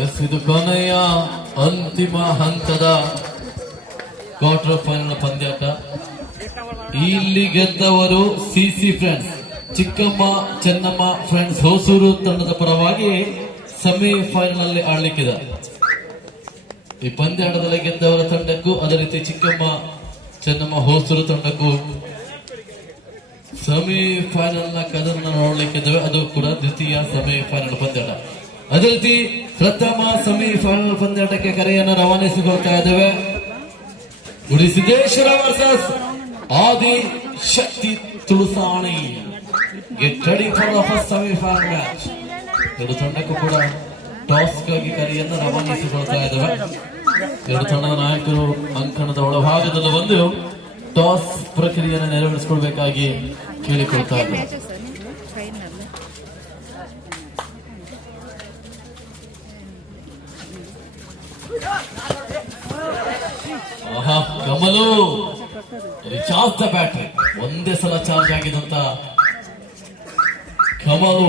S ಇದು ಕೊನೆಯ ಅಂತಿಮ ಹಂತದ ಕ್ವಾರ್ಟರ್ ಫೈನಲ್ ಪಂದ್ಯಾಟ. ಇಲ್ಲಿ ಗೆದ್ದವರು ಸಿಸಿ ಫ್ರೆಂಡ್ಸ್ ಚಿಕ್ಕಮ್ಮ, ಚೆನ್ನಮ್ಮ ಫ್ರೆಂಡ್ಸ್ ಹೊಸೂರು ತಂಡದ ಪರವಾಗಿ ಸೆಮಿಫೈನಲ್ ಅಲ್ಲಿ ಆಡ್ಲಿಕ್ಕಿದೆ. ಈ ಪಂದ್ಯಾಟದಲ್ಲಿ ಗೆದ್ದವರ ತಂಡಕ್ಕೂ, ಅದೇ ರೀತಿ ಚಿಕ್ಕಮ್ಮ, ಚೆನ್ನಮ್ಮ ಹೊಸೂರು ತಂಡಕ್ಕೂ ಸೆಮಿಫೈನಲ್ನ ಕದನ ನೋಡ್ಲಿಕ್ಕಿದ್ದೇವೆ. ಅದು ಕೂಡ ದ್ವಿತೀಯ ಸೆಮಿಫೈನಲ್ ಪಂದ್ಯಾಟ. ಅದೇ ರೀತಿ ಪ್ರಥಮ ಸೆಮಿಫೈನಲ್ ಪಂದ್ಯಾಟಕ್ಕೆ ಕರೆಯನ್ನು ರವಾನಿಸಿಕೊಳ್ತಾ ಇದ್ದೇವೆ. Gudi Siddeshwara versus Adi Shakti Tulusani. Get ready for the first match ಎರಡು ತಂಡಕ್ಕೂ ಕೂಡ ಟಾಸ್ಗಾಗಿ ಕರೆಯನ್ನು ರವಾನಿಸಿಕೊಳ್ತಾ ಇದ್ದೇವೆ. ಎರಡು ತಂಡದ ನಾಯಕರು ಅಂಕಣದ ಒಳಭಾಗದಲ್ಲಿ ಬಂದು ಟಾಸ್ ಪ್ರಕ್ರಿಯೆಯನ್ನು ನೆರವೇರಿಸಿಕೊಳ್ಬೇಕಾಗಿ ಕೇಳಿಕೊಳ್ತಾ ಇದ್ದಾರೆ ಫೈನಲ್ ಆಹಾ, ಕಮಲು. Charge the battery. ಒಂದೇ ಸಲ ಚಾರ್ಜ್ ಆಗಿದಂತ ಕಮಲು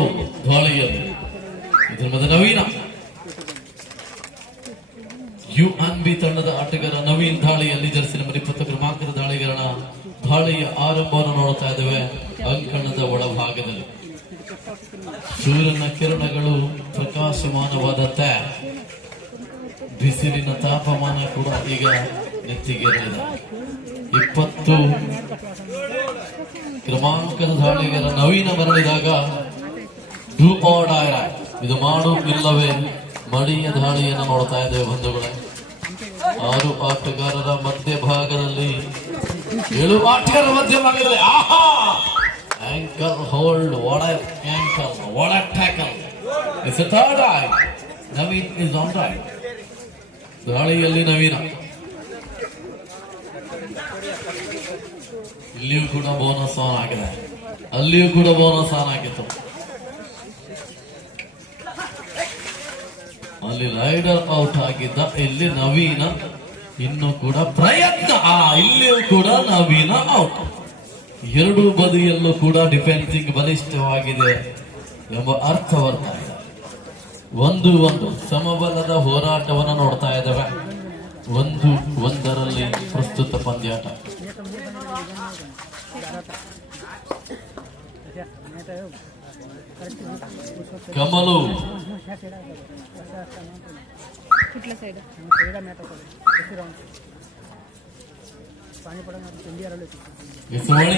ಗಾಳಿಯಲ್ಲಿ ಇದ್ರ ಮೊದಲ ನವೀನ. ಯು ಅನ್ ಬಿ ತಂಡದ ಆಟಗಾರ ನವೀನ್ ದಾಳಿಯಲ್ಲಿ ಜರ್ಸಿ ನಂಬರ್ ಇಪ್ಪತ್ತು ಕ್ರಮಾಂಕದ ದಾಳಿಗರಣ ದಾಳಿಯ ಆರಂಭವನ್ನು ನೋಡ್ತಾ ಇದ್ದೇವೆ. ಅಂಕಣದ ಒಳಭಾಗದಲ್ಲಿ. ಸೂರ್ಯನ ಕಿರಣಗಳು ಪ್ರಕಾಶಮಾನವಾದ ಟ್ಯಾಗ್ ಬಿಸಿಲಿನ ತಾಪಮಾನ ಕೂಡ ಈಗ ನೆತ್ತಿಗೇರಿದೆ. ಇಪ್ಪತ್ತು ಕ್ರಮಾಂಕದ ದಾಳಿಗರ ನವೀನ ಮರಳಿದಾಗ ಇದು ಮಾಡು ಇಲ್ಲವೇ ದಾಳಿಯನ್ನು ನೋಡ್ತಾ ಇದ್ದೇವೆ ಬಂಧುಗಳೇ. ಆರು ಆಟಗಾರರ ಮಧ್ಯಭಾಗದಲ್ಲಿ ಏಳು ಆಟಗಾರರ ಮಧ್ಯಭಾಗದಲ್ಲಿ ಆಹಾ! ಆಂಕಲ್ ಹೋಲ್ಡ್ ಒಳ ಆಂಕಲ್ ಒಳ ಟ್ಯಾಕಲ್ ಇಟ್ಸ್ ಥರ್ಡ್ ಆಯ್ ನವೀನ್ ಇಸ್ ಆನ್ ರೈಟ್ ದಾಳಿಯಲ್ಲಿ ನವೀನ. ಇಲ್ಲಿಯೂ ಕೂಡ ಬೋನಸ್ ಆನ್ ಆಗಿದೆ. ಅಲ್ಲಿಯೂ ಕೂಡ ಬೋನಸ್ ಆನ್ ಆಗಿತ್ತು. ಅಲ್ಲಿ ರೈಡರ್ ಔಟ್ ಆಗಿದ್ದ ಇಲ್ಲಿ ನವೀನ. ಇನ್ನು ಕೂಡ ಪ್ರಯತ್ನ. ಆ, ಇಲ್ಲಿಯೂ ಕೂಡ ನವೀನ ಔಟ್ ಎರಡು ಬದಿಯಲ್ಲೂ ಕೂಡ ಡಿಫೆನ್ಸಿಂಗ್ ಬಲಿಷ್ಠವಾಗಿದೆ ಎಂಬ ಅರ್ಥ ಬರ್ತಾ ಇದೆ. ಒಂದು ಒಂದು ಸಮಬಲದ ಹೋರಾಟವನ್ನು ನೋಡ್ತಾ ಇದ್ದಾವೆ. ಒಂದು ಒಂದರಲ್ಲಿ ಪ್ರಸ್ತುತ ಪಂದ್ಯಾಟ. ಕಮಲು. ಸುವರ್ಣಿ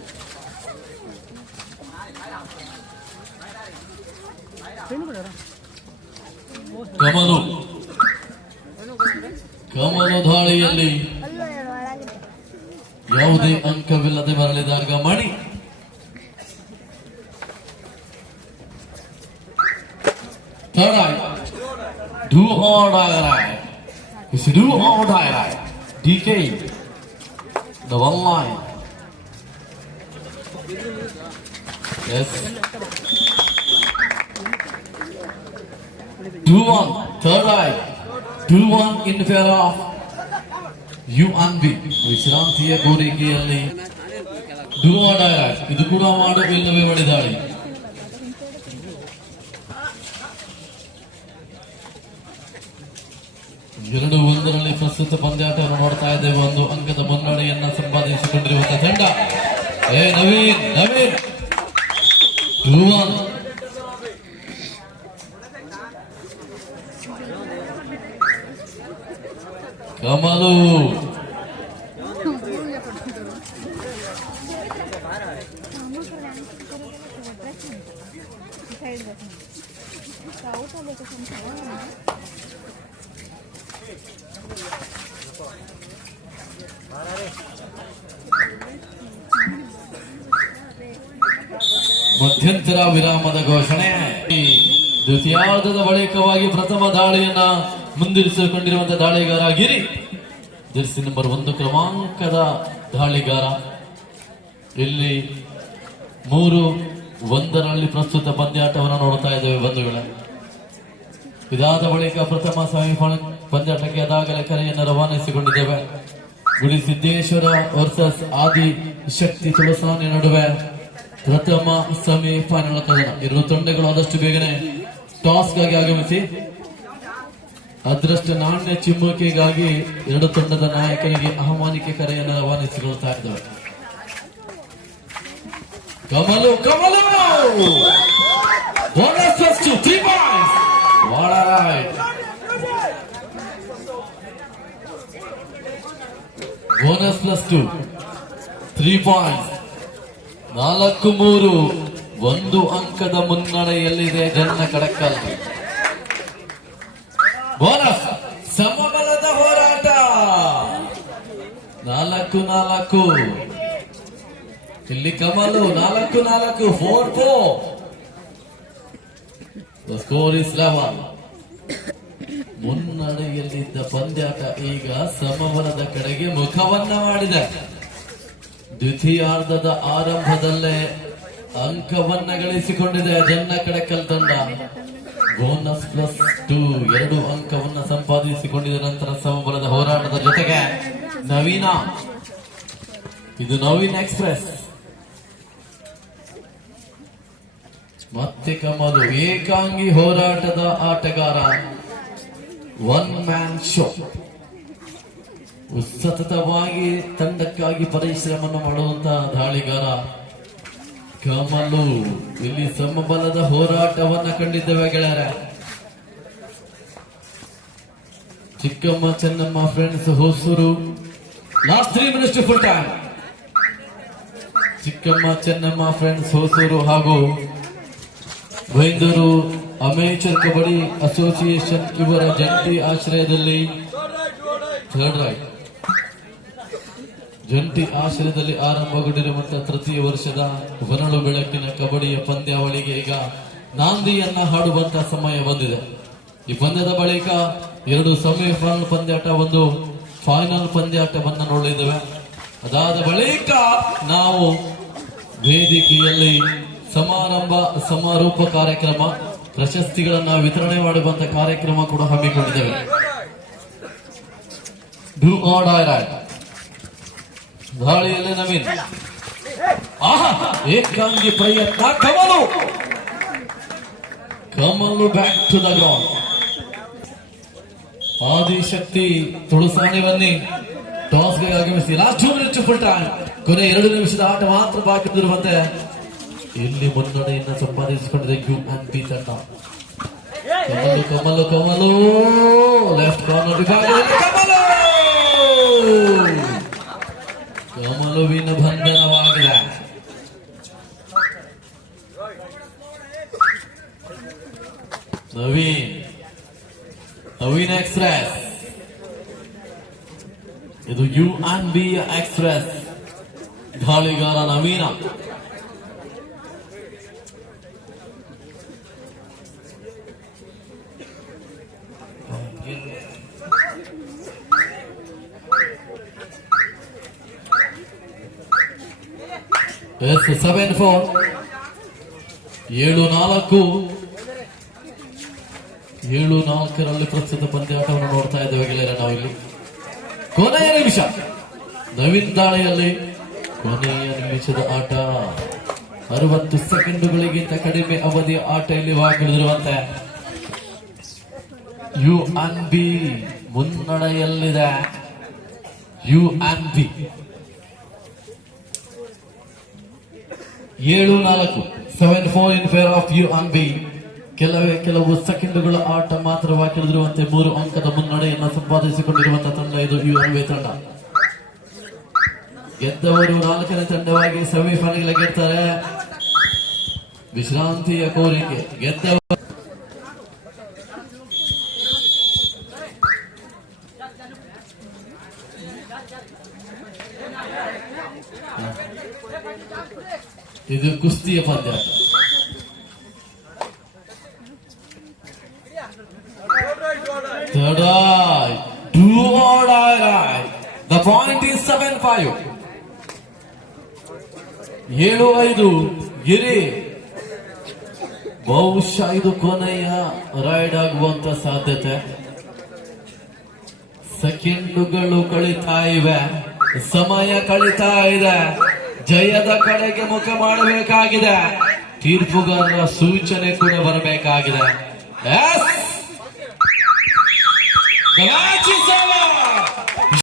ಕಮಲು ಕಮಲು ಧಾಳಿಯಲ್ಲಿ ಯಾವುದೇ ಅಂಕವಿಲ್ಲದೆ ಮರಳಿದಾಗ ಮಣಿ third 2-1, third right, 2-1 in favor of U and B ವಿಶ್ರಾಂತಿಯ ಕೋರಿಕೆಯಲ್ಲಿ ದುರ್ವಾಡ ಇದು ಕೂಡ ಮಾಡು ಇಲ್ಲವೇ ಮಾಡಿದಾಳಿ ಎರಡು ಒಂದರಲ್ಲಿ ಪ್ರಸ್ತುತ ಪಂದ್ಯಾಟವನ್ನು ನೋಡ್ತಾ ಇದ್ದೇವೆ ಒಂದು ಅಂಕದ ಮುನ್ನಡೆಯನ್ನ ಸಂಪಾದಿಸಿಕೊಂಡಿರುವಂತಹ ತಂಡ ಏ ನವೀನ್ ನವೀನ್ ಧ್ರುವನ್ ಕಮಲು ಮಧ್ಯಂತರ ವಿರಾಮದ ಘೋಷಣೆ. ದ್ವಿತೀಯಾರ್ಧದ ಬಳಿಕವಾಗಿ ಪ್ರಥಮ ದಾಳಿಯನ್ನ ಮುಂದಿರಿಸಿಕೊಂಡಿರುವಂತಹ ದಾಳಿಗಾರ ಗಿರಿ. ಜೆರ್ಸಿ ನಂಬರ್ ಒಂದು ಕ್ರಮಾಂಕದ ದಾಳಿಗಾರ. ಇಲ್ಲಿ ಮೂರು ಒಂದರಲ್ಲಿ ಪ್ರಸ್ತುತ ಪಂದ್ಯಾಟವನ್ನು ನೋಡ್ತಾ ಇದ್ದೇವೆ ಬಂಧುಗಳೇ. ಇದಾದ ಬಳಿಕ ಪ್ರಥಮ ಸೆಮಿಫೈನಲ್ ಪಂದ್ಯಾಟಕ್ಕೆ ಅದಾಗಲೇ ಕರೆಯನ್ನು ರವಾನಿಸಿಕೊಂಡಿದ್ದೇವೆ. ಗುಡಿ ಸಿದ್ದೇಶ್ವರ ವರ್ಸಸ್ ಆದಿ ಶಕ್ತಿ ತುಳಸಾನಿ ನಡುವೆ ಪ್ರಥಮ ಸೆಮಿಫೈನಲ್ ಕದನ. ಎರಡು ತಂಡಗಳು ಆದಷ್ಟು ಬೇಗನೆ ಟಾಸ್ಗಾಗಿ ಆಗಮಿಸಿ ಅದರಷ್ಟು ನಾಣ್ಯ ಚಿಮ್ಮುಕಿಗಾಗಿ ಎರಡು ತಂಡದ ನಾಯಕನಿಗೆ ಅಹಮಾನಿಕೆ ಕರೆಯನ್ನು ರವಾನಿಸಿಕೊಳ್ತಾ ಇದ್ದವು Kamalu Kamalu. Bonus plus two three point ನಾಲ್ಕು ಮೂರು. ಒಂದು ಅಂಕದ ಮುನ್ನಡೆಯಲ್ಲಿದೆ ಜನ್ನ ಕಡಕಲ್. ಸಮಬಲದ ಹೋರಾಟ. ನಾಲ್ಕು ನಾಲ್ಕು. ಇಲ್ಲಿ ಕಮಲು, ನಾಲ್ಕು ನಾಲ್ಕು four four score is eleven ಮುನ್ನಡೆಯಲ್ಲಿದ್ದ ಪಂದ್ಯಾಟ ಈಗ ಸಮಬಲದ ಕಡೆಗೆ ಮುಖವನ್ನ ಮಾಡಿದೆ. ದ್ವಿತೀಯಾರ್ಧದ ಆರಂಭದಲ್ಲೇ ಅಂಕವನ್ನ ಗಳಿಸಿಕೊಂಡಿದೆ ಜನ್ನ ಕಡೆ ತಂಡ. ಬೋನಸ್ ಪ್ಲಸ್ ಟೂ ಎರಡು ಅಂಕವನ್ನ ಸಂಪಾದಿಸಿಕೊಂಡಿದ ನಂತರ ಸಮಬಲದ ಹೋರಾಟದ ಜೊತೆಗೆ ನವೀನ. ಇದು ನವೀನ್ ಎಕ್ಸ್ಪ್ರೆಸ್. ಮತ್ತೆ ಕಮಲು, ಏಕಾಂಗಿ ಹೋರಾಟದ ಆಟಗಾರ. One man show. ಸತತವಾಗಿ ತಂಡಕ್ಕಾಗಿ ಪರಿಶ್ರಮವನ್ನು ಮಾಡುವಂತಹ ದಾಳಿಗಾರ. ಕಮಲು, ಇಲ್ಲಿ ಸಮಬಲದ ಹೋರಾಟವನ್ನ ಕಂಡಿದ್ದೇವೆ ಗೆಳೆಯರ. Chikkamma, Chennamma friends Hosur last three minister full time Chikkamma, Chennamma friends Hosur ಹಾಗೂ ವೈದ್ಯರು ಅಮೇಚರ್ ಕಬಡ್ಡಿ ಅಸೋಸಿಯೇಷನ್ ಇವರ ಜಂಟಿ ಆಶ್ರಯದಲ್ಲಿ ಥರ್ಡ್ ರೈಟ್ ಜಂಟಿ ಆಶ್ರಯದಲ್ಲಿ ಆರಂಭಗೊಂಡಿರುವಂತಹ ತೃತೀಯ ವರ್ಷದ ಹೊನಳು ಬೆಳಕಿನ ಕಬಡ್ಡಿಯ ಪಂದ್ಯಾವಳಿಗೆ ಈಗ ನಾಂದಿಯನ್ನ ಹಾಡುವಂತಹ ಸಮಯ ಬಂದಿದೆ. ಈ ಪಂದ್ಯದ ಬಳಿಕ ಎರಡು ಸೆಮಿಫೈನಲ್ ಪಂದ್ಯಾಟ, ಒಂದು ಫೈನಲ್ ಪಂದ್ಯಾಟವನ್ನ ನೋಡಿದ್ದೇವೆ ಅದಾದ ಬಳಿಕ ನಾವು ವೇದಿಕೆಯಲ್ಲಿ ಸಮಾರಂಭ ಸಮಾರೋಪ ಕಾರ್ಯಕ್ರಮ, ಪ್ರಶಸ್ತಿಗಳನ್ನ ವಿತರಣೆ ಮಾಡುವಂತ ಕಾರ್ಯಕ್ರಮ ಕೂಡ ಹಮ್ಮಿಕೊಂಡಿದ್ದೇವೆ. ಡೂ ಆರ್ ಡೈ ರೈಟ್ ದಾಳಿಯಲ್ಲಿ ನವೀನ್. ಆಹಾ, ಏಕಾಂಗಿ ಪ್ರಯತ್ನ, Kamalu. Kamalu back to the ground Adishakti Tulasani ಬನ್ನಿ. ಟಾಸ್ಗೆ ಆಗಮಿಸಿ. ಲಾಸ್ಟ್ ಮಿನಿಟ್ ಫುಲ್ ಟೈಮ್ ಕೊನೆ ಎರಡು ನಿಮಿಷದ ಆಟ ಮಾತ್ರ ಬಾಕಿ ಇರುವಂತೆ. ಇಲ್ಲಿ ಮುನ್ನಡೆಯನ್ನು ಸಂಪಾದಿಸಿಕೊಂಡಿದೆ ಯು ಅಂಡ್ ಬಿ ತಂಡ. ಕಮಲು ಕಮಲು ಕಮಲು. ಲೆಫ್ಟ್ ಕಾರ್ನರ್ ವಿಭಾಗದಲ್ಲಿ ಕಮಲು. ಕಮಲುವಿನ ಬಂಧನವಾಗಿದೆ ನವೀನ್ ನವೀನ್ ಎಕ್ಸ್ಪ್ರೆಸ್ ಇದು ಯು ಅಂಡ್ ಬಿ ಎಕ್ಸ್ಪ್ರೆಸ್ ಗಾಳಿಗಾರ ನವೀನ ಎಸ್ ಸೆವೆನ್ ಫೋರ್. ಏಳು ನಾಲ್ಕು. ಏಳು ನಾಲ್ಕರಲ್ಲಿ ಪ್ರಸ್ತುತ ಪಂದ್ಯಾಟವನ್ನು ನೋಡ್ತಾ ಇದ್ದೇವೆ ಗೆಳೆಯರ ನಾವಿಲ್ಲಿ ಕೊನೆಯ ನಿಮಿಷ. ನವೀನ್ ದಾಳಿಯಲ್ಲಿ ಕೊನೆಯ ನಿಮಿಷದ ಆಟ. ಅರವತ್ತು ಸೆಕೆಂಡುಗಳಿಗಿಂತ ಕಡಿಮೆ ಅವಧಿಯ ಆಟ ಇಲ್ಲಿ ವಾಗುಳಿದಿರುವಂತೆ U on B ಮುನ್ನಡೆಯಲ್ಲಿದೆ. U and B. ಏಳು ನಾಲ್ಕು seven four in fair of U B ಕೆಲವೇ, ಕೆಲವು ಸೆಕೆಂಡುಗಳ ಆಟ ಮಾತ್ರವಾಗಿರುವಂತೆ ಮೂರು ಅಂಕದ ಮುನ್ನಡೆಯನ್ನು ಸಂಪಾದಿಸಿಕೊಂಡಿರುವಂತಹ ತಂಡ ಇದು ಯು ಅನ್ ಬಿ ತಂಡ. ಗೆದ್ದವರು ನಾಲ್ಕನೇ ತಂಡವಾಗಿ ಸೆಮಿಫೈನಲ್ ಗೆಡ್ತಾರೆ. ವಿಶ್ರಾಂತಿಯ ಕೋರಿಕೆ, ಗೆದ್ದವರು ಇದು ಕುಸ್ತಿಯ ಪಂದ್ಯ Third eye. Do or die, right. The point is 7-5. ಏಳು ಐದು, ಗಿರಿ ಬಹುಶಃ ಇದು ಕೊನೆಯ ರೈಡ್ ಆಗುವಂತ ಸಾಧ್ಯತೆ ಸೆಕೆಂಡುಗಳು ಕಳೀತಾ ಇವೆ ಸಮಯ ಕಳೀತಾ ಇದೆ ಜಯದ ಕಡೆಗೆ ಮುಖ ಮಾಡಬೇಕಾಗಿದೆ. ತೀರ್ಪುಗಾರರ ಸೂಚನೆ ಕೂಡ ಬರಬೇಕಾಗಿದೆ.